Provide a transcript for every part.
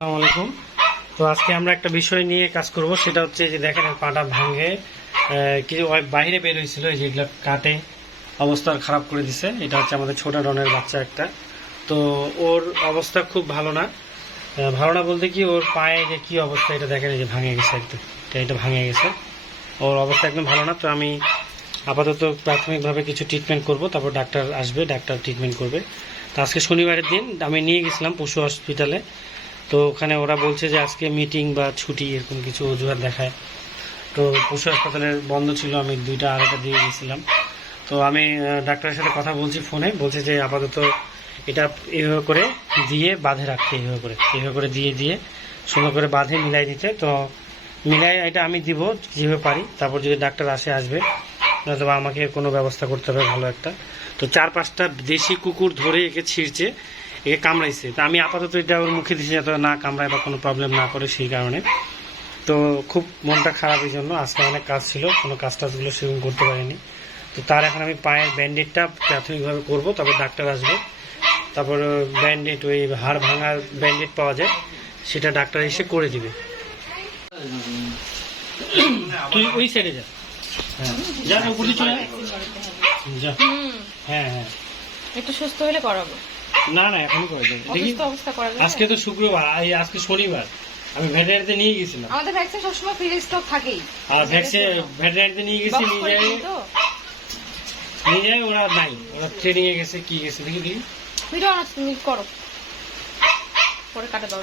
আসসালামু আলাইকুম। তো আজকে আমরা একটা বিষয় নিয়ে কাজ করব, সেটা হচ্ছে যে দেখেন পাটা ভাঙে কিছু বাইরে বের হয়েছিল যেগুলো কাটে, অবস্থা খারাপ করে দিছে। এটা হচ্ছে আমাদের ছোট ডনের বাচ্চা একটা। তো ওর অবস্থা খুব ভালো না। ভালো না বলতে কি ওর পায়ে যে কি অবস্থা, এটা দেখেন এই যে ভাঙে গেছে একদম। এটা এটা ভাঙে গেছে। ওর অবস্থা একদম ভালো না, তো আমি আপাতত প্রাথমিকভাবে কিছু ট্রিটমেন্ট করব, তারপর ডাক্তার আসবে, ডাক্তার ট্রিটমেন্ট করবে। তো আজকে শনিবারের দিন আমি নিয়ে গেছিলাম পশু হসপিটালে তো ওখানে ওরা বলছে যে আজকে মিটিং বা ছুটি, এরকম কিছু অজুহাত দেখায়। তো পশু হাসপাতালের বন্ধ ছিল, আমি দুইটা আড়াইটা দিয়ে গেছিলাম। তো আমি ডাক্তারের সাথে কথা বলছি ফোনে, বলছে যে আপাতত এটা এভাবে করে দিয়ে বাঁধে রাখতে, এভাবে করে এভাবে করে দিয়ে দিয়ে সুন্দর করে বাঁধে মিলাই দিতে। তো মিলাই এটা আমি দিব যেভাবে পারি, তারপর যদি ডাক্তার আসে, আসবে নয়তো বা আমাকে কোনো ব্যবস্থা করতে হবে ভালো একটা। তো চার পাঁচটা দেশি কুকুর ধরে একে ছিঁড়ছে। একে কামড়াইছে। তা আমি আপাতত এটা ওর মুখে দিচ্ছি যাতে না কামড়ায় বা কোনো প্রবলেম না করে সেই কারণে। তো খুব মনটা খারাপ এই জন্য আজকে অনেক কাজ ছিল কোনো কাজ টাজগুলো সেরকম করতে পারিনি। তো তার এখন আমি পায়ের ব্যান্ডেডটা প্রাথমিকভাবে করব তারপর ডাক্তার আসবে। তারপর ব্যান্ডেড ওই হাড় ভাঙার ব্যান্ডেড পাওয়া যায় সেটা ডাক্তার এসে করে দিবে। তুই ওই সাইডে যা। হ্যাঁ। যা উপরে চলে যা। হ্যাঁ হ্যাঁ। একটু সুস্থ হলে করাবো। না না এখনই করে দেবে দেখি অবস্থা করা যাবে। আজকে তো শুক্রবার এই আজকে শনিবার। আমি ভেটেরিনারিতে নিয়ে গেছিলাম। আমাদের ভ্যাকসিন সবসময় ফ্রি স্টক থাকেই। আর ভ্যাকসিন ভেটেরিনারিতে নিয়ে গেছি নিয়ে যাই। তো। নিয়ে যাই ওরা নাই। ওরা ট্রেনিং এ গেছে কি গেছে দেখি দেখি। ভিডিও অনার্স তুমি করো। পরে কাটে দাও।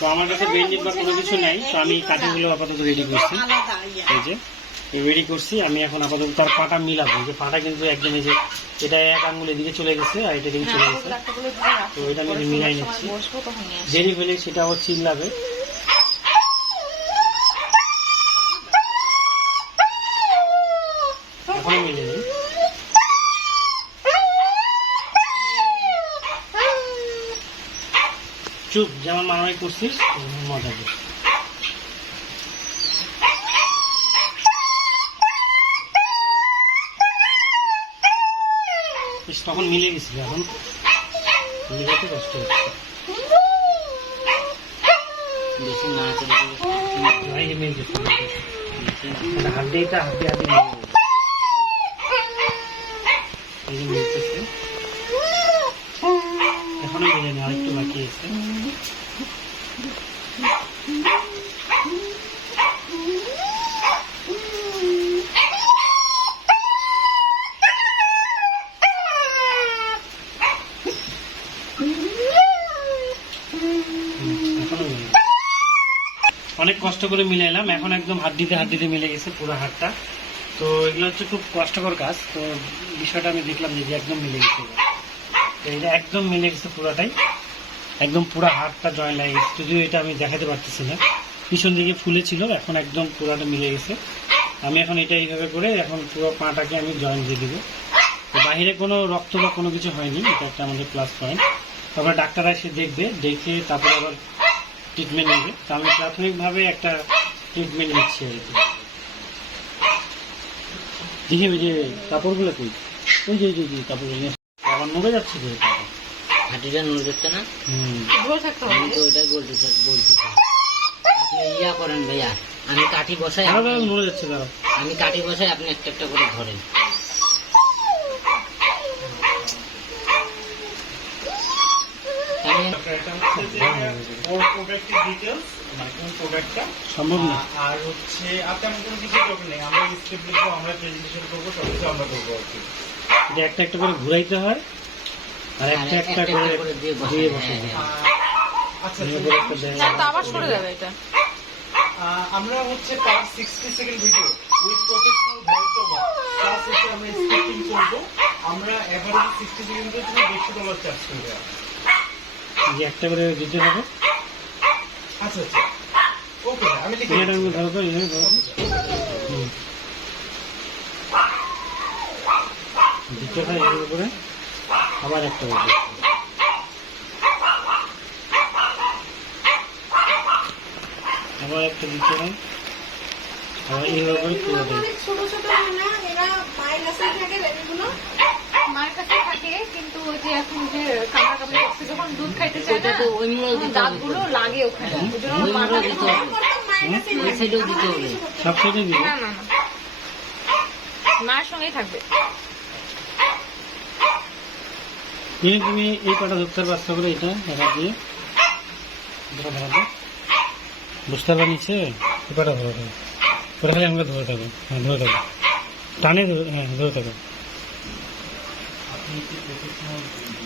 তো আমার কাছে বেঞ্জিন বা কোনো কিছু নাই তো আমি কাটিগুলো আপাতত রেডি করছি। এই যে। রেডি করছি আমি এখন আপাতত তার পাটা মিলাবো। যে পাটা কিন্তু একদম এই যে এটা এক আঙ্গুল এদিকে চলে গেছে আর এটা এদিকে চলে গেছে। তো এটা আমি মিলাই নিচ্ছি। দেরি হলে সেটা আবার চিল্লাবে। মিলে চুপ যেমন মামাই করছিস মজা কর তখন মিলে গেছিল এখন মিলাতে কষ্ট হচ্ছে। বেশি না চলে ভাই মিল গেছে। মিলতেছে। এখনও মিলেনি আরেকটু বাকি আছে হুম, এখনও মিলেনি। অনেক কষ্ট করে মিলাইলাম এখন একদম হাড্ডিতে হাড্ডিতে মিলে গেছে পুরো হাড়টা তো এগুলো হচ্ছে খুব কষ্টকর কাজ। তো বিষয়টা আমি দেখলাম যে একদম মিলে গেছে। তো এটা একদম মিলে গেছে পুরাটাই। একদম পুরো হাড়টা জয়েন লাগে যদিও এটা আমি দেখাতে পারতেছি না। পিছন দিকে ফুলে ছিল, এখন একদম পুরাটা মিলে গেছে। আমি এখন এটা এইভাবে করে এখন পুরো পাটাকে আমি জয়েন দিয়ে দিব। তো বাহিরে কোনো রক্ত বা কোনো কিছু হয়নি। এটা একটা আমাদের প্লাস পয়েন্ট তারপরে ডাক্তার এসে দেখবে, দেখে তারপরে আবার ট্রিটমেন্ট নেবে। তো আমি প্রাথমিকভাবে একটা ট্রিটমেন্ট নিচ্ছি আর কি। দেখি ওই যে কাপড়গুলো কই? ওই যে ওই যে, কাপড়গুলো নিয়ে আবার নড়ে যাচ্ছে তো। হাঁটিটা নড়ে যাচ্ছে না? হুম। আমি তো ওটাই বলতে চাই- বলতে চাই। আপনি ইয়া করেন ভাইয়া আমি কাঠি বসাই নড়ে যাচ্ছে দাঁড়াও। আমি কাঠি বসাই আপনি একটা একটা করে ধরেন আমি সম্ভব না। আর হচ্ছে আপনি আমি কোনো কিছু করবেন না আমরা স্ক্রিপ্ট লিখব আমরা প্রেজেন্টেশন করব সব কিছু আমরা করব আর কি এটা একটা একটা করে ঘুরাইতে হয় আর একটা একটা একটা করে দিয়ে দিয়ে হয়, হ্যাঁ। হয় আচ্ছা করে আবার সরে যাবে এটা। আমরা হচ্ছে per sixty second video with professional voice over plus হচ্ছে আমরা স্ক্রিপ্টিং করব। আমরা এভারেজ সিক্সটি সেকেন্ডের জন্য দেড়শো ডলার চার্জ করব। যে একটা করে দিতে হবে। আচ্ছা আচ্ছা। ওকে আমি লিখে এটা ধরো তো ধরো। দিতে হয় এর উপরে আবার একটা করে আবার একটা দিতে হয়। আবার এইভাবে করে পুরোটাই ছোট ছোট না? এরা কাছে থাকে লেগুলো মায়ের কাছে থাকে কিন্তু ওই যে এখন যে কামড়া কামড়ি করছে যখন দুধ খাইতে চায় না তো ওই মুড়াও দিতে হবে। দাঁতগুলো লাগে ওখানে। ওই জন্য ওই মাথা মুড়াও দিতে হবে। ওই সাইডেও দিতে হবে। সব সাইডে দিবে? না না না। মায়ের সঙ্গেই থাকবে। তুমি তুমি এই পাটা ধরতে আস্তে করে এটা দেখা দিয়ে ধরো বুঝতে পারবে নিচে? এই পাটা ধরে থাকো ওটা খালি আমাকে ধরে থাকো হ্যাঁ ধরে থাকো টানে ধরে- হ্যাঁ ধরে থাকো টাইট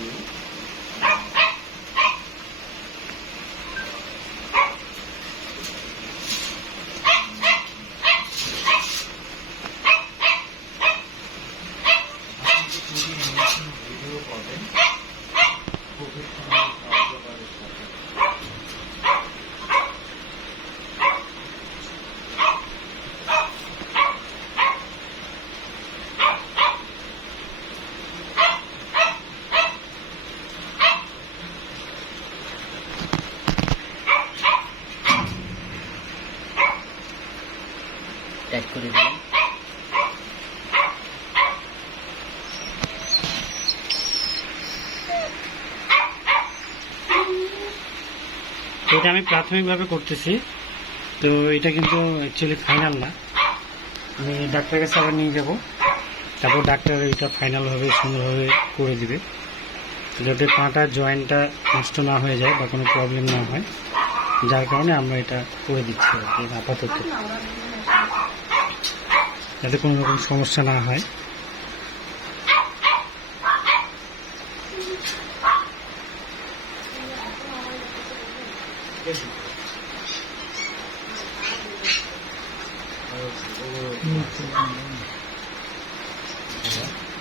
এটা আমি প্রাথমিকভাবে করতেছি। তো এটা কিন্তু অ্যাকচুয়ালি ফাইনাল না। আমি ডাক্তারের কাছে আবার নিয়ে যাব। তারপর ডাক্তার এটা ফাইনালভাবে সুন্দরভাবে করে দিবে। যাতে পাটা জয়েন্টটা নষ্ট না হয়ে যায় বা কোনো প্রবলেম না হয়। যার কারণে আমরা এটা করে দিচ্ছি আর কি, আপাতত। যাতে কোনো রকম সমস্যা না হয়।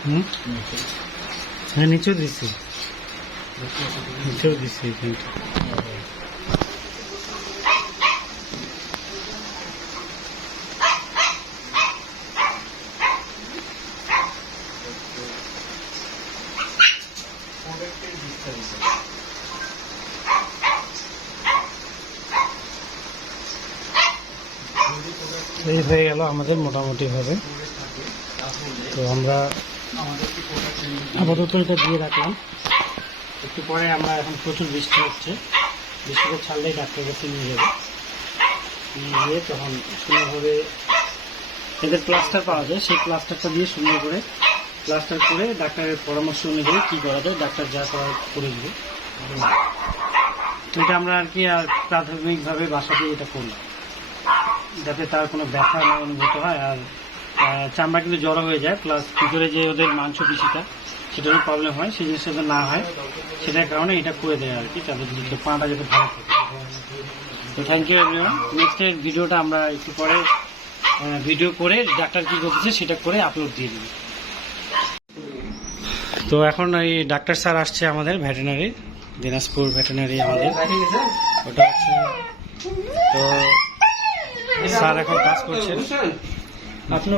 হুম? হ্যাঁ নিচেও দিচ্ছি নিচেও কিন্তু। এই হয়ে গেল আমাদের মোটামুটি ভাবে। তো আমরা আপাতত এটা দিয়ে রাখলাম। একটু পরে আমরা এখন প্রচুর বৃষ্টি হচ্ছে। বৃষ্টিতে ছাড়লেই ডাক্তার কাছে নিয়ে যাব। নিয়ে গিয়ে তখন সুন্দরভাবে এদের প্লাস্টার পাওয়া যায়। সেই প্লাস্টারটা দিয়ে সুন্দর করে প্লাস্টার করে ডাক্তারের পরামর্শ অনুযায়ী কী করা যায়, ডাক্তার যা করার করে দেবে। এটা আমরা আর কি আর প্রাথমিকভাবে বাসাতেই এটা করলাম। যাতে তার কোনো ব্যথা না অনুভূত হয় আর চামড়া কিন্তু জড়ো হয়ে যায় প্লাস ভিতরে যে ওদের মাংস পিসিটা সেটারও প্রবলেম হয়, সেই জিনিসটা যাতে না হয়, সেটার কারণে এটা করে দেয় আর কি, তাদের দিকে পাটা যাতে ভালো থাকে। তো থ্যাংক ইউ এভরিওয়ান নেক্সট ভিডিওটা আমরা একটু পরে ভিডিও করে ডাক্তার কি করতেছে সেটা করে আপলোড দিয়ে দেবো। তো এখন এই ডাক্তার স্যার আসছে আমাদের ভেটেনারি দিনাজপুর ভেটেনারি আমাদের। ওটা হচ্ছে তো স্যার এখন কাজ করছেন।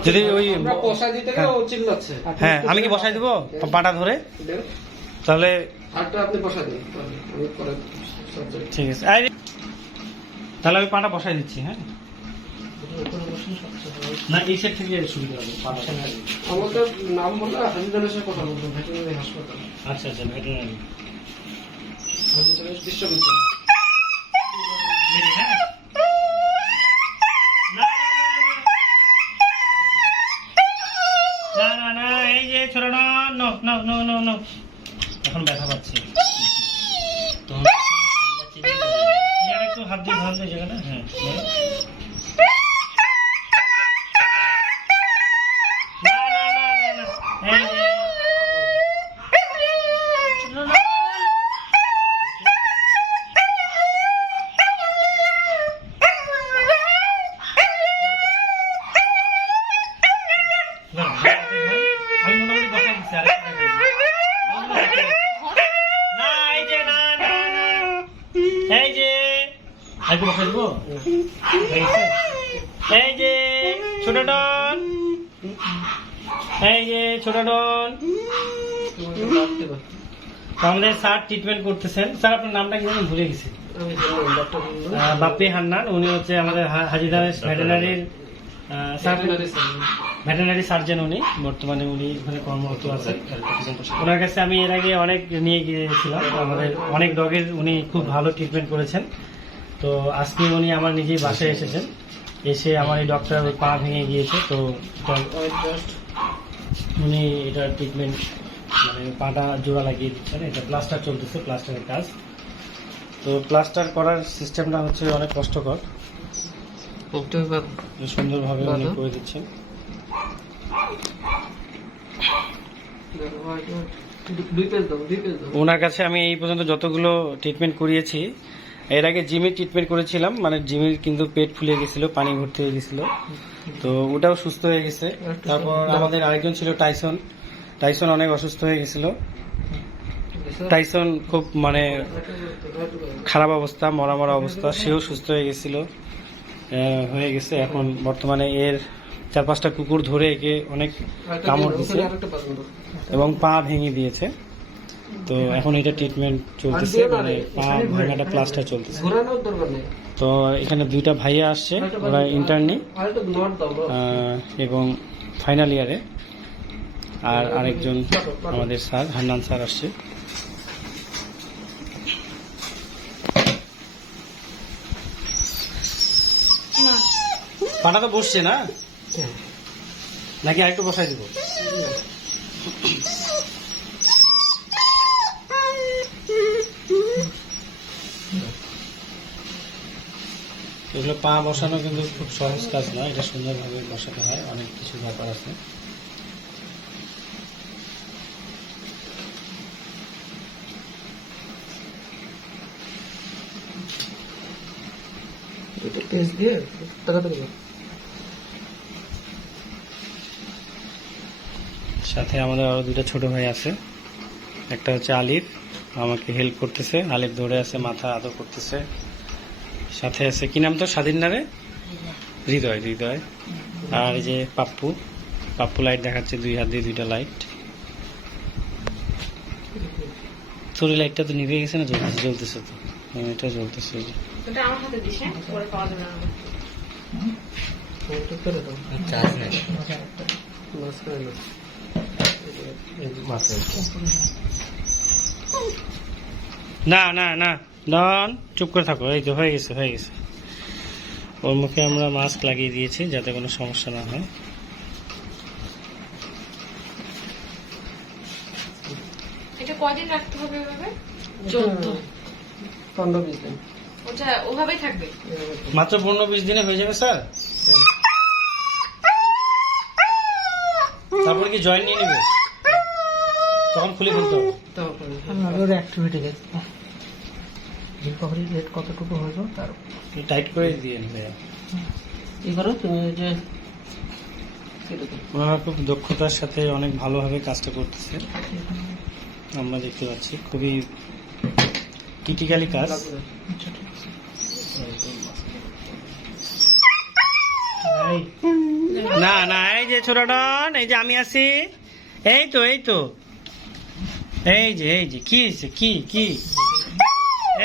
যদি ওই চিল্লাচ্ছে। হ্যাঁ আমি কি বসাই দেবো? পাটা ধরে? তাহলে ঠিক আছে। তাহলে আমি পাটা বসাই দিচ্ছি হ্যাঁ? না এই সাইড থেকে সুবিধা হবে আমাদের নাম বললে কথা বলব ভেটেরিনারি হাসপাতাল। আচ্ছা আচ্ছা no no no no no এখন ব্যথা পাচ্ছি। তো একটু হাত দিয়ে ধরুন তো যাবে না হ্যাঁ বসাই দেবো এই যে, ছোট ডন। এই যে, ছোট ডন। আমাদের স্যার ট্রিটমেন্ট করতেছেন। স্যার, আপনার নামটা কি জানেন? ভুলে গেছি। বাপ্পি হান্নান, উনি হচ্ছে আমাদের হা- হাজিদারের ভেটেনারির স্যার সার্জন উনি। বর্তমানে উনি ওখানে কর্মরত আছেন। ওনার কাছে আমি এর আগে অনেক নিয়ে গিয়েছিলাম। আমাদের অনেক ডগের উনি খুব ভালো ট্রিটমেন্ট করেছেন। তো আজকে উনি আমার নিজেই বাসায় এসেছেন। এসে আমার এই ডক্টর পা ভেঙে গিয়েছে তো উনি এটা ট্রিটমেন্ট মানে পাটা জোড়া লাগিয়ে দিচ্ছেন এটা প্লাস্টার চলতেছে প্লাস্টারের কাজ। তো প্লাস্টার করার সিস্টেমটা হচ্ছে অনেক কষ্টকর। সুন্দরভাবে উনি করে দিচ্ছেন। ওনার কাছে আমি এই পর্যন্ত যতগুলো ট্রিটমেন্ট করিয়েছি এর আগে জিমের ট্রিটমেন্ট করেছিলাম মানে জিমের কিন্তু পেট ফুলে গেছিল, পানি ভর্তি হয়ে গেছিল। তো ওটাও সুস্থ হয়ে গেছে। তারপর আমাদের আরেকজন ছিল টাইসন টাইসন অনেক অসুস্থ হয়ে গেছিল। টাইসন খুব মানে খারাপ অবস্থা, মরা মরা অবস্থা। সেও সুস্থ হয়ে গেছিল হয়ে গেছে। এখন বর্তমানে এর চার পাঁচটা কুকুর ধরে একে অনেক কামড় পছন্দ এবং পা ভেঙে দিয়েছে। তো এখন এটা ট্রিটমেন্ট চলতেছে মানে পা ভাঙাটা প্লাস্টার চলতেছে। ঘোরানোর দরকার নেই। তো এখানে দুইটা ভাইয়া আসছে ওরা ইন্টার্নি। এবং ফাইনাল ইয়ারে আর আরেকজন আমাদের স্যার হান্নান স্যার আসছে। না। পাটা তো বসছে না? নাকি আরেকটু বসাই দিব? এগুলো পা বসানো কিন্তু খুব সহজ কাজ নয় এটা সুন্দরভাবে বসাতে হয় অনেক কিছু ব্যাপার আছে। দিয়ে তাড়াতাড়ি সাথে আমাদের আরও দুটো ছোট ভাই আছে। একটা হচ্ছে আলিফ আমাকে হেল্প করতেছে। আলিফ ধরে আছে মাথা আদর করতেছে। সাথে আছে কি নাম তো স্বাধীন নারে হৃদয় হৃদয়। আর এই যে পাপ্পু পাপ্পু লাইট দেখাচ্ছে দুই হাত দিয়ে দুইটা লাইট চুরি লাইটটা তো নিভে গেছে না জ্বলতেছে জ্বলতেছে তো। হ্যাঁ, এটা জ্বলতেছে। না না না। ডন চুপ করে থাকো। এই তো হয়ে গেছে হয়ে গেছে। ওর মুখে আমরা মাস্ক লাগিয়ে দিয়েছি যাতে কোনো সমস্যা না হয়। এটা কয়দিন রাখতে হবে এভাবে? পনেরো বিশ দিন। ওটা ওভাবেই থাকবে? মাত্র পনেরো বিশ দিনে হয়ে যাবে স্যার? তারপরে কি জয়েন নিয়ে নেবে? তখন খুলে ফেলতে হবে। অ্যাক্টিভিটি রিকভারি রেট কতটুকু হইল তার টাইট করে দিয়ে নেবে। করো তুমি যে ওনারা খুব দক্ষতার সাথে অনেক ভালোভাবে কাজটা করতেছে। আমরা দেখতে পাচ্ছি খুবই ক্রিটিক্যালি কাজ। না না এই যে ছোট ডন এই যে আমি আছি। এই তো এই তো। এই যে এই যে কি কি কি?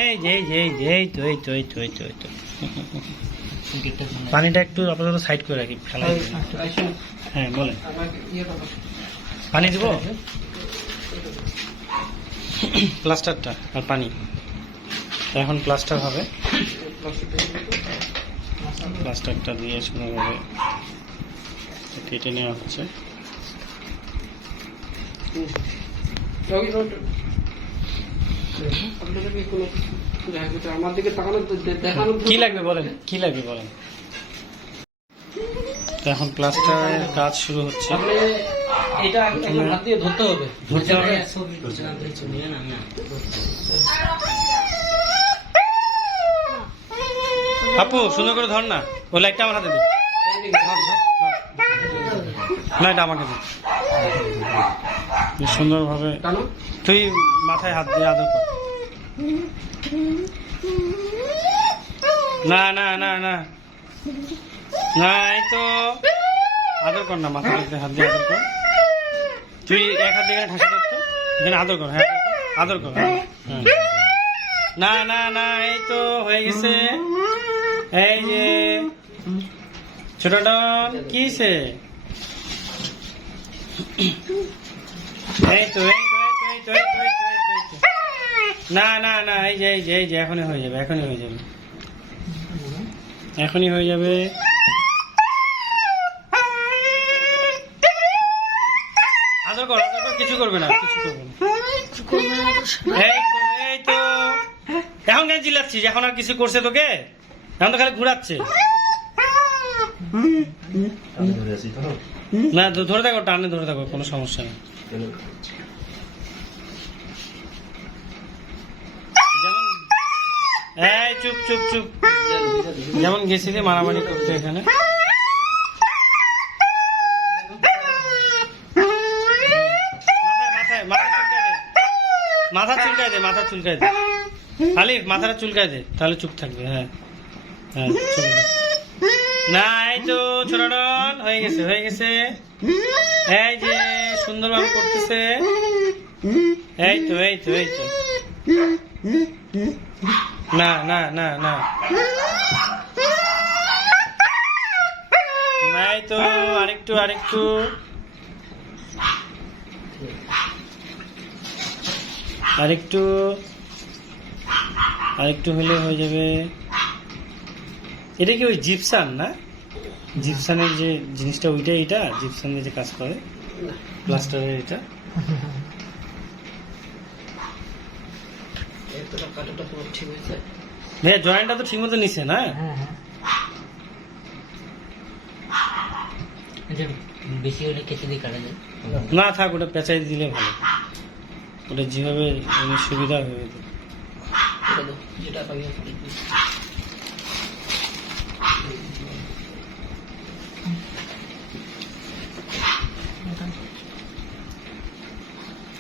এই যে এই যে, এই তো এই তো এই তো এই তো এই তো। পানিটা একটু আপাতত সাইড করে রাখি, ফেলাই হ্যাঁ ইয়ে পানি দিব? প্লাস্টারটা আর পানি। এখন প্লাস্টার হবে। প্লাস্টারটা দিয়ে সুন্দরভাবে কেটে নেওয়া হচ্ছে। কি কোনো দেখা গেছে আমার দিকে তাকানো দেখানো কি লাগবে বলেন কি লাগবে বলেন এখন প্লাস্টারের কাজ শুরু হচ্ছে এটা এখন হাত দিয়ে ধরতে হবে ধরতে হবে ছবি ছবি না না আপু সুন্দর করে ধর না ওই লাইটটা আমার হাতে দে। না এটা আমাকে দে সুন্দরভাবে তুই মাথায় হাত দিয়ে আদর কর না না না না। না, এই তো। আদর কর না মাথা দিয়ে হাত দিয়ে আদর কর। তুই এক হাত দিয়ে ঠাসা করতো এখানে আদর কর হ্যাঁ আদর কর হ্যাঁ। না না না, এই তো হয়ে গেছে। এই যে, ছোট ডন, কি হয়েছে এই তো এই তো এই তো এই তো এই তো এই তো, এই তো, এই তো। না না না এই যে এই যে এই যে এখনই হয়ে যাবে এখনই হয়ে যাবে। এখনই হয়ে যাবে। আদর কর আদর কর কিছু করবে না কিছু করবে না। এই তো এই তো। এখন কেন চিল্লাচ্ছিস? এখন আর কিছু করছে তোকে? এখন তো খালি ঘুরাচ্ছে। না ধরে থাকো টানে ধরে থাকো কোনো সমস্যা নেই যেমন এই, চুপ চুপ চুপ। যেমন গেছিলি মারামারি করতে এখানে। মাথা চুলকায় দে, মাথা চুলকায় দে। আলিফ মাথাটা চুলকায় দে, তাহলে চুপ থাকবে হ্যাঁ। হ্যাঁ না, এই তো ছোট হয়ে গেছে হয়ে গেছে। এই যে সুন্দরভাবে করতেছে। এই তো এই তো এই তো। না না না না। না, এই তো আরেকটু আরেকটু। আরেকটু আরেকটু হলে হয়ে যাবে। এটা কি ওই জিপসান না? জিপসানের যে জিনিসটা ওইটা এটা জিপসানের যে কাজ করে? প্লাস্টারের এটা এতটা কাটাটা তোমার ঠিক হয়েছে? ভাইয়া জয়েন্টটা তো ঠিক মতো নিছে না? হ্যাঁ হ্যাঁ। বেশি হলে কেটে দিয়ে কাটা যায়? না থাক ওটা পেঁচাই দিলে ভালো। ওটা যেভাবে মানে সুবিধা হয়ে যেত যেটা।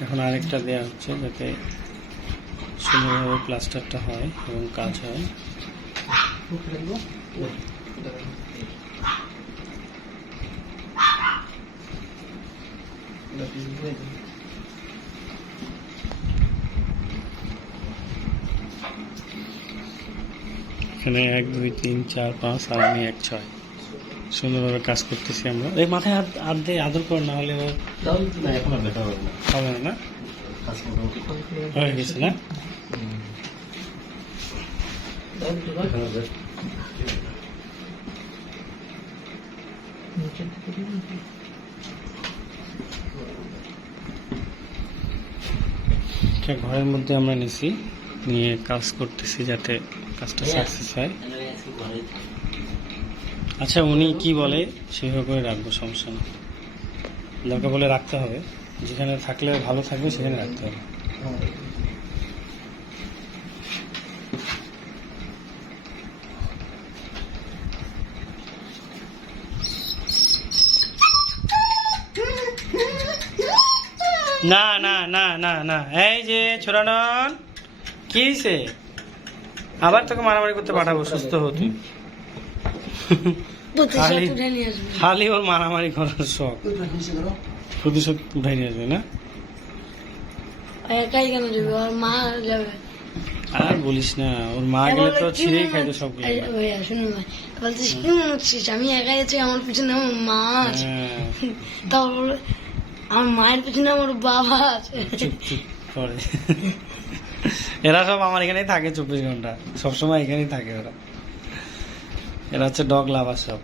এখন আরেকটা দেওয়া হচ্ছে যাতে সুন্দরভাবে প্লাস্টারটা হয় এবং কাজ হয়। এখানে এক দুই তিন চার পাঁচ আর আমি এক ছয়। সুন্দরভাবে কাজ করতেছি আমরা। এই মাথায় হাত হাত দিয়ে আদর কর না হলে এখন আর দেখা হবে না। হবে হয়ে গেছে না? দিবি? এটা ঘরের মধ্যে আমরা নিছি নিয়ে কাজ করতেছি যাতে কাজটা সাকসেস হয় থাকি। আচ্ছা উনি কি বলে সেভাবে করে রাখব সমস্যা নেই দরকার বলে রাখতে হবে যেখানে থাকলে ভালো থাকবে সেখানে রাখতে হবে না না না না। এই যে ছোড়ানন কি হয়েছে আবার তোকে মারামারি করতে পাঠাবো সুস্থ হতি খালি খালি ওর মারামারি করার শখ। প্রতিশোধ উঠাই নিয়ে আসবে না? একাই কেন যাবে? ওর মা যাবে। আর বলিস না ওর মা গেলে তো ছিঁড়েই খাইতো সব এই, ভাইয়া শুনুন ভাই বলছিস কি মনে হচ্ছিস আমি একাই আছি আমার পিছনে আমার মা আছে। হ্যাঁ, তারপর আমার মায়ের পিছনে আমার বাবা আছে। করে এরা সব আমার এখানেই থাকে চব্বিশ ঘণ্টা। সবসময় এখানেই থাকে ওরা। এরা হচ্ছে ডগ লাভার সব।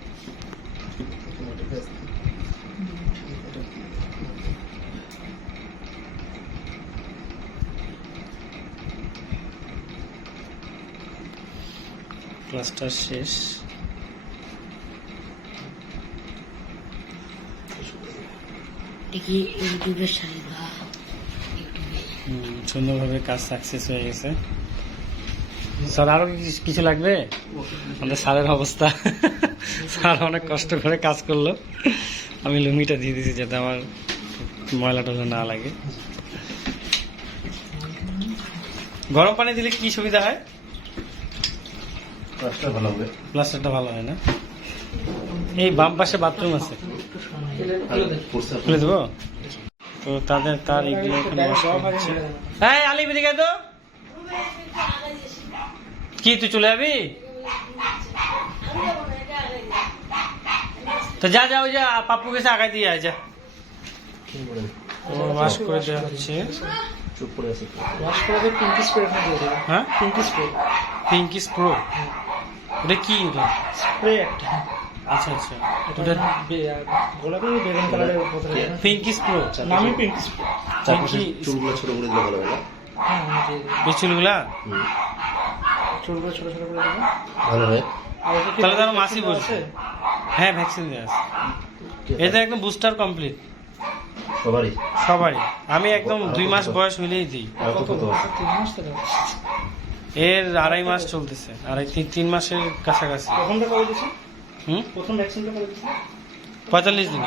ক্লাসটা শেষ। দেখি ইউটিউবের সাথে বা সুন্দরভাবে কাজ সাকসেস হয়ে গেছে। স্যার আরও কি- কিছু লাগবে? আমাদের স্যারের অবস্থা। স্যার অনেক কষ্ট করে কাজ করল। আমি লুমিটা দিয়ে দিয়েছি যাতে আমার ময়লাটা যেন না লাগে। গরম পানি দিলে কি সুবিধা হয়? কাজটা ভালো হবে। প্লাস্টারটা ভালো হয় না? এই বাম পাশে বাথরুম আছে। খুলে দেবো? তো তাদের তার এগুলো এখানে হচ্ছে হ্যাঁ আলি এদিকে তো। কি তুই চলে যাবি? তো যা যা ওই যা পাপ্পু গেছে আগায় দিয়ে আয় যা। ওয়াশ করে দেওয়া হচ্ছে। চুপ করে আছে। ওয়াশ করে দিয়ে পিঙ্কি স্প্রে দিয়ে দেবে। হ্যাঁ পিঙ্কি স্প্রে পিঙ্কিস প্রো ওটা কি স্প্রে একটা। আচ্ছা আচ্ছা। ওটা গোলাপি বেগুন কালারের বোতল পিঙ্কিস প্রো নামই পিঙ্কি স্প্রে চারপাশে পিঙ্কি চুলগুলো ছোট করে দিলে ভালো হবে না? হ্যাঁ যে এই চুলগুলা? চুলগুলো ছোট ছোট করে দেবে ভালো হয়। আর এটা কি তাহলে তো মাসি বলছে। হ্যাঁ ভ্যাকসিন দেওয়া আছে। এটা একদম বুস্টার কমপ্লিট সবারই? সবারই। আমি একদম দুই মাস বয়স হইলেই দিই। কত কত? তিন মাস। এর আড়াই মাস চলতেছে। আড়াই তিন তিন মাসের কাছাকাছি। হুম? প্রথম ভ্যাকসিনটা পঁয়তাল্লিশ দিন।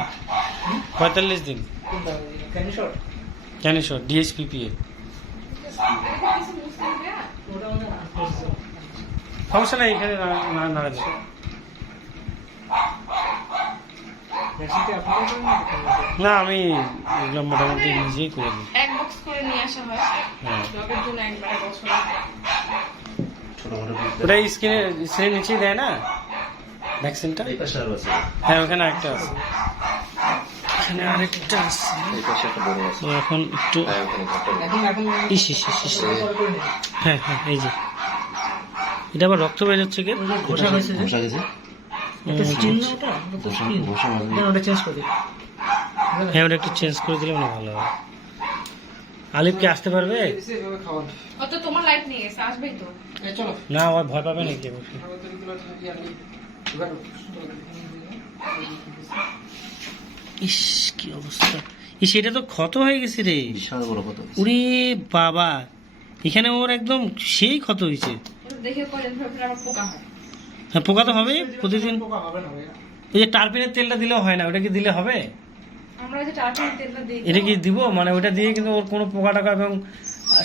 পঁয়তাল্লিশ দিন। কোনটা? ক্যানি শট জানি সর ডিএসপিপি এ কিছু মুসলিম দেয়া ওটা মানে আসছে। সমস্যা নাই এখানে না- না- নাড়া করেন না আমি এগুলো মোটামুটি নিজেই করে দিই এক বক্স করে নিয়ে আসা হয়। হ্যাঁ। জন্য একবারে বছর। ছোটখাটো। ওটা স্ক্রিনে স্ক্রিনের নিচেই দেয় না? ভ্যাকসিনটা? এই পাশে আরও আছে। হ্যাঁ ওখানে একটা আছে। এখানে আরেকটা আছে। এই পাশে একটা বড় আছে। এখন একটু হ্যাঁ, এখন এখন ইস ইস ইস ইস। পরে করে নিন। হ্যাঁ হ্যাঁ এই যে। এটা আবার রক্ত বের হচ্ছে কি? ঘষা হয়েছে ঘষা গেছে? একটা স্কিন না ওটা? ওটা তো ঘষা স্কিন ঘষা মাঝে দেন ওটা চেঞ্জ করে দিন হ্যাঁ ওটা একটু চেঞ্জ করে দিলে মনে হয় ভালো হবে আলিফ কি আসতে পারবে? অত তোমার লাইফ নিয়ে গেছে আসবেই তো। চলো। না ও ভয় পাবে নাকি ইস কি অবস্থা। ইস এটা তো ক্ষত হয়ে গেছে রে। বিশাল বড় উরে বাবা এখানে ওর একদম সেই ক্ষত হয়েছে। ওটা দেখে করেন ফের আবার পোকা হ্যাঁ। পোকা তো হবে প্রতিদিন। পোকা হবে না ভাইয়া। এই যে টার্পিনের তেলটা দিলেও হয় না ওটা কি দিলে হবে? আমরা যে টার্পিন তেলটা দিই এটা কি দিব? মানে ওটা দিয়ে কিন্তু ওর কোনো পোকা টাকা এবং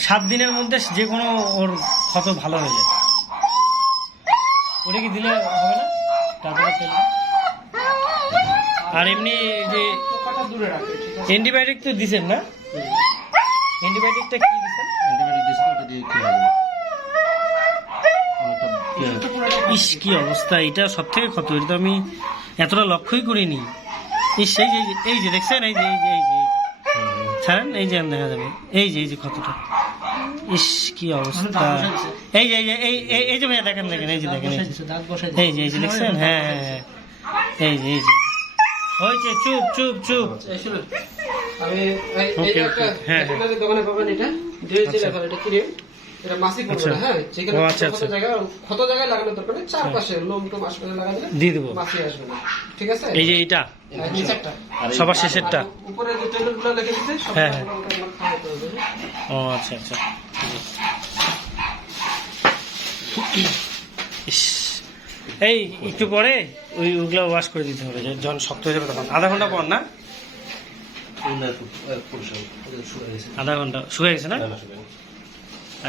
সাত দিনের মধ্যে যে কোনো ওর ক্ষত ভালো হয়ে যায়। ওটা কি দিলে হবে না? টার্পিনের তেলটা আর এমনি যে পোকাটা দূরে রাখে ঠিক আছে? অ্যান্টিবায়োটিক তো দিছেন না? অ্যান্টিবায়োটিকটা কি দিছেন? অ্যান্টিবায়োটিক দিয়েছে তো, ওটা দিয়ে কি হবে? ইস কি অবস্থা এটা সব থেকে ক্ষত এটা তো আমি এতটা লক্ষ্যই করিনি। এই যে এই যে- এই যে দেখছেন এই যে এই যে এই যে ছাড়েন এই যে দেখা যাবে এই যে এই যে ক্ষতটা ইস কি অবস্থা এই যে এই যে এই এই- যে ভাইয়া দেখেন দেখেন এই যে দেখেন এই যে। এই যে দেখছেন হ্যাঁ হ্যাঁ হ্যাঁ এই যে এই যে হয়েছে চুপ চুপ চুপ আমি এই- এই Okay, যে okay, একটা হ্যাঁ, দোকানে পাবেন এটা ধীরে আচ্ছা। ফেলে এটা ক্রিম এটা আচ্ছা। না হ্যাঁ যেখানে ও, ক্ষত আচ্ছা, আচ্ছা। জায়গা ক্ষত জায়গায় লাগানোর দরকার নেই চারপাশে লোম টোম আশপাশে লাগা দিলে দিয়ে দেবো মাসি আসবে না ঠিক আছে এই যে সবার শেষেরটা আর উপরে যে টেবিল লিখে দিতে হ্যাঁ, ও আচ্ছা আচ্ছা এই একটু পরে ওই ওগুলো ওয়াশ করে দিতে হবে যে যখন শক্ত হয়ে যাবে তখন আধা ঘণ্টা পর না না। আধা ঘণ্টা শুকিয়ে গেছে না না, না, শুয়ে গেছে। আর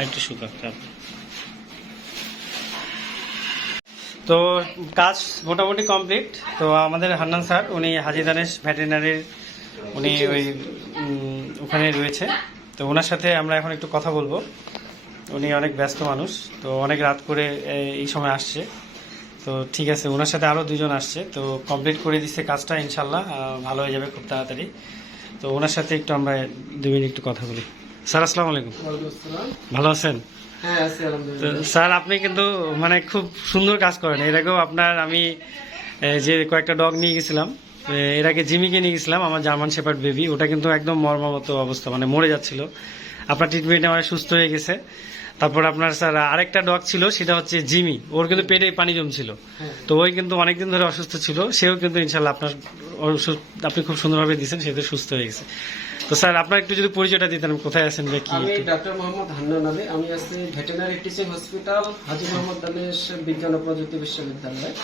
একটু শুকাতে তো কাজ মোটামুটি কমপ্লিট। তো আমাদের হান্নান স্যার, উনি হাজি দানেশ ভেটেরিনারির, উনি ওই ওখানে রয়েছে। তো ওনার সাথে আমরা এখন একটু কথা বলব। উনি অনেক ব্যস্ত মানুষ, তো অনেক রাত করে এই সময় আসছে। তো ঠিক আছে, ওনার সাথে আরও দুজন আসছে। তো কমপ্লিট করে দিচ্ছে কাজটা, ইনশাল্লাহ। ভালো হয়ে যাবে খুব তাড়াতাড়ি। তো ওনার সাথে একটু আমরা দু মিনিট একটু কথা বলি। স্যার আসসালামু আলাইকুম। ভালো আছেন? হ্যাঁ স্যার আপনি কিন্তু মানে খুব সুন্দর কাজ করেন। এর আগেও আপনার আমি যে কয়েকটা ডগ নিয়ে গেছিলাম এর আগে জিমিকে নিয়ে গেছিলাম আমার জার্মান শেপার্ড বেবি। ওটা কিন্তু একদম মর্মামত অবস্থা মানে মরে যাচ্ছিল। আপনার ট্রিটমেন্টে আমার সুস্থ হয়ে গেছে। তারপর আপনার স্যার আরেকটা ডগ ছিল সেটা হচ্ছে জিমি। ওর কিন্তু পেটে পানি জমছিল। হ্যাঁ। তো ওই কিন্তু অনেকদিন ধরে অসুস্থ ছিল। সেও কিন্তু ইনশাল্লাহ আপনার আপনি খুব সুন্দরভাবে দিয়েছেন সে তো সুস্থ হয়ে গেছে। তো স্যার আপনার একটু যদি পরিচয়টা দিতেন কোথায় আছেন যে কি? আমি ডাক্তার মোহাম্মদ হান্নান আলী। আমি আছি veterinary teaching hospital Haji Mohammad Danesh বিজ্ঞান ও প্রযুক্তি বিশ্ববিদ্যালয়।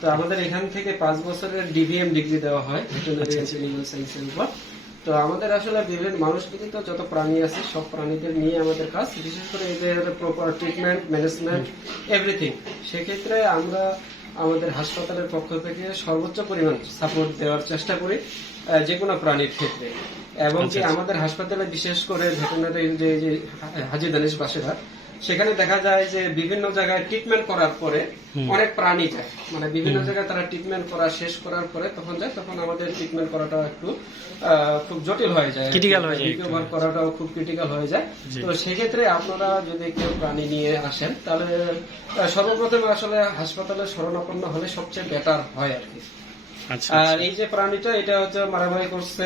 তো আমাদের এখান থেকে পাঁচ বছরের ডিভিএম ডিগ্রি দেওয়া হয় ভেটেনারি এনিম্যাল সায়েন্সের উপর। তো আমাদের আসলে বিভিন্ন মানুষ তো যত প্রাণী আছে সব প্রাণীদের নিয়ে আমাদের কাজ বিশেষ করে এদের প্রপার ট্রিটমেন্ট ম্যানেজমেন্ট এভরিথিং সেক্ষেত্রে আমরা আমাদের হাসপাতালের পক্ষ থেকে সর্বোচ্চ পরিমাণ সাপোর্ট দেওয়ার চেষ্টা করি যে কোনো প্রাণীর ক্ষেত্রে। এবং কি আচ্ছা, আচ্ছা। আমাদের হাসপাতালে বিশেষ করে ভেটেনারি যে হাজি দানিশ বাসেরা সেখানে দেখা যায় যে বিভিন্ন জায়গায় ট্রিটমেন্ট করার পরে অনেক প্রাণী যায়। মানে বিভিন্ন জায়গায় তারা ট্রিটমেন্ট করা শেষ করার পরে তখন যায় তখন আমাদের ট্রিটমেন্ট করাটা একটু খুব জটিল হয়ে যায়। Critical হয়ে যায়। দ্বিতীয়বার করাটাও খুব ক্রিটিক্যাল হয়ে যায়। তো সেক্ষেত্রে আপনারা যদি কেউ প্রাণী নিয়ে আসেন তাহলে সর্বপ্রথমে আসলে হাসপাতালে শরণাপন্ন হলে সবচেয়ে বেটার হয় আর কি। আর এই যে প্রাণীটা এটা হচ্ছে মারামারি করছে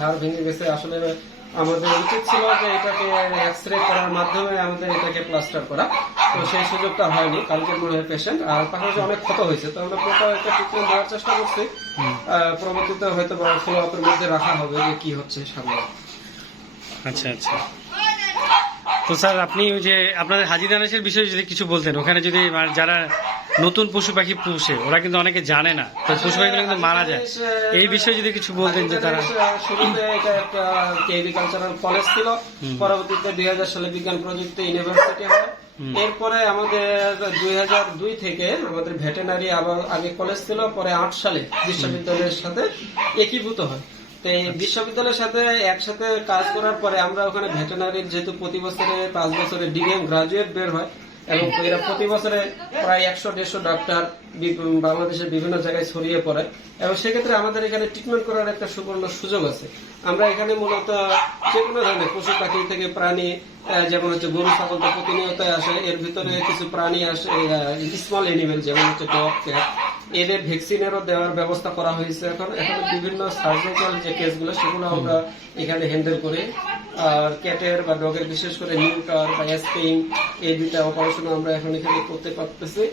হাড় ভেঙে গেছে। আসলে আমাদের উচিত ছিল যে এটাকে এক্স রে করার মাধ্যমে আমাদের এটাকে প্লাস্টার করা। তো সেই সুযোগটা হয়নি কালকে মনে হয় পেশেন্ট আর পাশাপাশি অনেক ক্ষত হয়েছে তো আমরা প্রপার একটা ট্রিটমেন্ট দেওয়ার চেষ্টা করছি। পরবর্তীতে হয়তো ফলো আপের মধ্যে রাখা হবে যে কি হচ্ছে সামনে। আচ্ছা আচ্ছা। তো স্যার আপনি ওই যে আপনাদের হাজি দানেশের বিষয়ে যদি কিছু বলতেন ওখানে যদি মানে যারা নতুন পশু পাখি পুষে ওরা কিন্তু অনেকে জানে না। তো পশু পাখিগুলো কিন্তু মারা যায়। এই বিষয়ে যদি কিছু বলতেন যে তারা শুরুতে এটা একটা এগ্রিকালচারাল কলেজ ছিল। পরবর্তীতে দুই হাজার সালে বিজ্ঞান প্রযুক্তি ইউনিভার্সিটি হয়। এরপরে আমাদের দুই হাজার দুই থেকে আমাদের ভেটেনারি আবার আগে কলেজ ছিল পরে আট সালে বিশ্ববিদ্যালয়ের সাথে একীভূত হয়। তো এই বিশ্ববিদ্যালয়ের সাথে একসাথে কাজ করার পরে আমরা ওখানে ভেটেনারির যেহেতু প্রতি বছরে পাঁচ বছরে ডিএম গ্রাজুয়েট বের হয়। এবং এরা প্রতি বছরে প্রায় একশো দেড়শো ডাক্তার বাংলাদেশের বিভিন্ন জায়গায় ছড়িয়ে পড়ে। এবং সেক্ষেত্রে আমাদের এখানে ট্রিটমেন্ট করার একটা সুবর্ণ সুযোগ আছে। আমরা এখানে মূলত যে কোনো ধরনের পশু পাখি থেকে প্রাণী যেমন হচ্ছে গরু ছাগল তো প্রতিনিয়ত আসে। এর ভিতরে কিছু প্রাণী আসে স্মল এনিমেল যেমন হচ্ছে ডগ ক্যাট এদের ভ্যাকসিনেরও দেওয়ার ব্যবস্থা করা হয়েছে। এখন এখন বিভিন্ন সার্জিক্যাল যে কেসগুলো সেগুলো আমরা এখানে হ্যান্ডেল করি। ক্যাটের বা ডগের বিশেষ করে নিউটার বা স্পেইন এই দুইটা অপারেশন আমরা এখন এখানে করতে পারতেছি।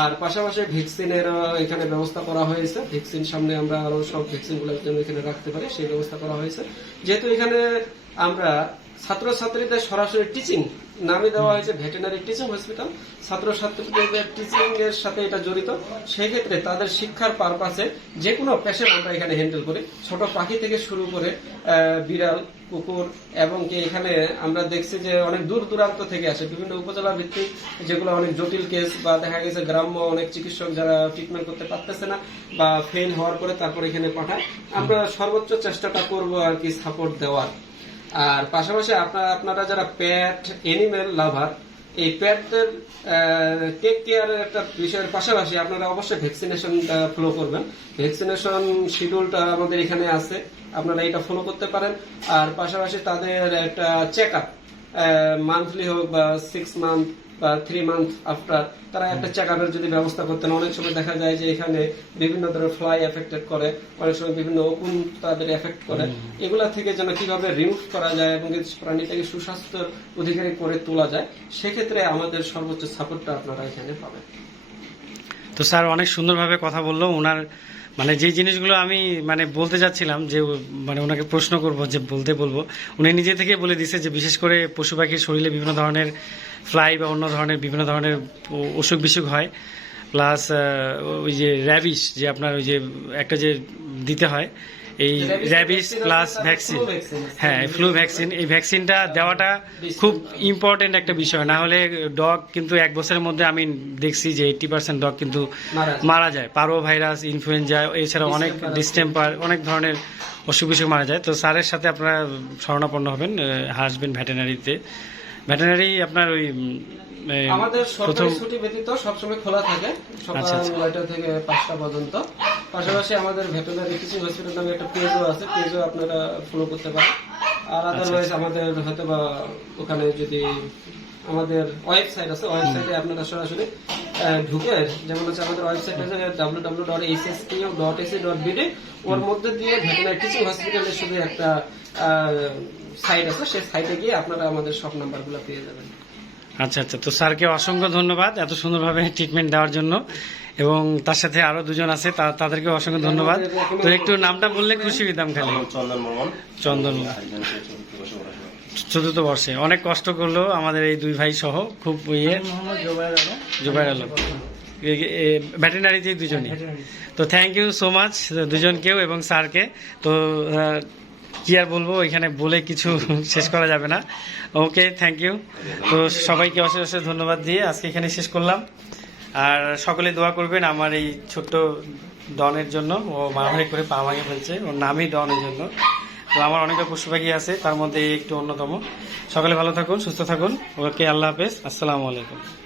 আর পাশাপাশি ভ্যাকসিনের এখানে ব্যবস্থা করা হয়েছে। ভ্যাকসিন সামনে আমরা আরও সব ভ্যাকসিনগুলো এখানে রাখতে পারি, সেই ব্যবস্থা করা হয়েছে। যেহেতু এখানে আমরা ছাত্রছাত্রীদের সরাসরি টিচিং নামে দেওয়া হয়েছে ভেটেনারি টিচিং হসপিটাল ছাত্রছাত্রীদের টিচিং এর সাথে এটা জড়িত। সেক্ষেত্রে তাদের শিক্ষার পারপাসে যে কোনো পেশেন্ট আমরা এখানে হ্যান্ডেল করি। ছোট পাখি থেকে শুরু করে বিড়াল, কুকুর এবং কি এখানে আমরা দেখছি যে অনেক দূর দূরান্ত থেকে আসে। বিভিন্ন উপজেলা ভিত্তিক যেগুলো অনেক জটিল কেস বা দেখা গেছে গ্রাম্য অনেক চিকিৎসক যারা ট্রিটমেন্ট করতে পারতেছে না বা ফেল হওয়ার পরে তারপর এখানে পাঠায়। আমরা সর্বোচ্চ চেষ্টাটা করব আর কি সাপোর্ট দেওয়ার। আর পাশাপাশি আপনারা আপনারা যারা প্যাট এনিমেল লাভার এই প্যাটদের টেক কেয়ারের একটা বিষয়ের পাশাপাশি আপনারা অবশ্যই ভ্যাকসিনেশন ফলো করবেন। ভ্যাকসিনেশন শিডিউলটা আমাদের এখানে আছে, আপনারা এটা ফলো করতে পারেন। আর পাশাপাশি তাদের একটা চেক আপ মান্থলি হোক বা সিক্স মান্থ বা থ্রি মান্থ আফটার তারা একটা চেক আপের যদি ব্যবস্থা করতেন অনেক সময় দেখা যায় যে এখানে বিভিন্ন ধরনের ফ্লাই এফেক্টেড করে অনেক সময় বিভিন্ন তাদের এফেক্ট করে। এগুলা থেকে যেন কীভাবে রিমুভ করা যায় এবং প্রাণীটাকে সুস্বাস্থ্যের অধিকারী করে তোলা যায় সেক্ষেত্রে আমাদের সর্বোচ্চ সাপোর্টটা আপনারা এখানে পাবেন। তো স্যার অনেক সুন্দরভাবে কথা বলল। ওনার মানে যে জিনিসগুলো আমি মানে বলতে যাচ্ছিলাম যে মানে ওনাকে প্রশ্ন করব, যে বলতে বলব, উনি নিজে থেকে বলে দিছে যে, বিশেষ করে পশু পাখির শরীরে বিভিন্ন ধরনের ফ্লাই বা অন্য ধরনের, বিভিন্ন ধরনের অসুখ বিসুখ হয় প্লাস ওই যে র্যাবিস যে আপনার ওই যে একটা যে দিতে হয় এই র্যাবিস প্লাস ভ্যাকসিন। হ্যাঁ ফ্লু ভ্যাকসিন এই ভ্যাকসিনটা দেওয়াটা খুব ইম্পর্টেন্ট একটা বিষয়। না হলে ডগ কিন্তু এক বছরের মধ্যে আমি দেখছি যে এইটি পার্সেন্ট ডগ কিন্তু মারা যায়। পারো ভাইরাস ইনফ্লুয়েঞ্জা এছাড়া অনেক ডিস্টেম্পার অনেক ধরনের অসুখ বিসুখ মারা যায়। তো স্যারের সাথে আপনারা শরণাপন্ন হবেন আহ, আসবেন ভেটেনারিতে ভেটেনারি আপনার ওই আমাদের সরকারি ছুটি ব্যতীত সবসময় খোলা থাকে। সকাল আচ্ছা, আচ্ছা। নয়টা থেকে পাঁচটা পর্যন্ত। পাশাপাশি আমাদের টিচিং হসপিটাল নামে একটা পেজও আছে। পেজও আপনারা ফলো করতে পারেন। আর আচ্ছা, আদারওয়াইজ আমাদের হয়তো বা ওখানে যদি আমাদের ওয়েবসাইট আছে ওয়েবসাইটে আপনারা সরাসরি ঢুকে যেমন হচ্ছে আমাদের ওয়েবসাইট আছে W W dot H S dot AC dot BD ওর মধ্যে দিয়ে ভেটেনারি টিচিং হসপিটালের শুধু একটা সাইট আছে। সেই সাইটে গিয়ে আপনারা আমাদের সব নাম্বারগুলো পেয়ে যাবেন। আচ্ছা আচ্ছা। তো স্যারকে অসংখ্য ধন্যবাদ এত সুন্দরভাবে ট্রিটমেন্ট দেওয়ার জন্য। এবং তার সাথে আরও দুজন আছে তাদেরকে অসংখ্য ধন্যবাদ। তো একটু নামটা বললে খুশি হইতাম খালি। চন্দন চন্দন চতুর্থ বর্ষে। অনেক কষ্ট করল আমাদের এই দুই ভাই সহ খুব ইয়ে। জুবাইর আলম। ভেটেনারিতে দুজনই। তো থ্যাংক ইউ সো মাচ দুজনকেও এবং স্যারকে। তো কি আর বলব এখানে বলে কিছু শেষ করা যাবে না। ওকে থ্যাংক ইউ তো সবাইকে অশেষ অশেষ ধন্যবাদ দিয়ে আজকে এখানে শেষ করলাম। আর সকলে দোয়া করবেন আমার এই ছোট্ট ডনের জন্য। ও মারামারি করে পা ভাঙে ফেলছে। ওর নামই ডন এই জন্য। তো আমার অনেকটা পশু পাখি আছে, তার মধ্যে একটু অন্যতম। সকালে ভালো থাকুন, সুস্থ থাকুন। ওকে, আল্লাহ হাফেজ। আসসালামু আলাইকুম।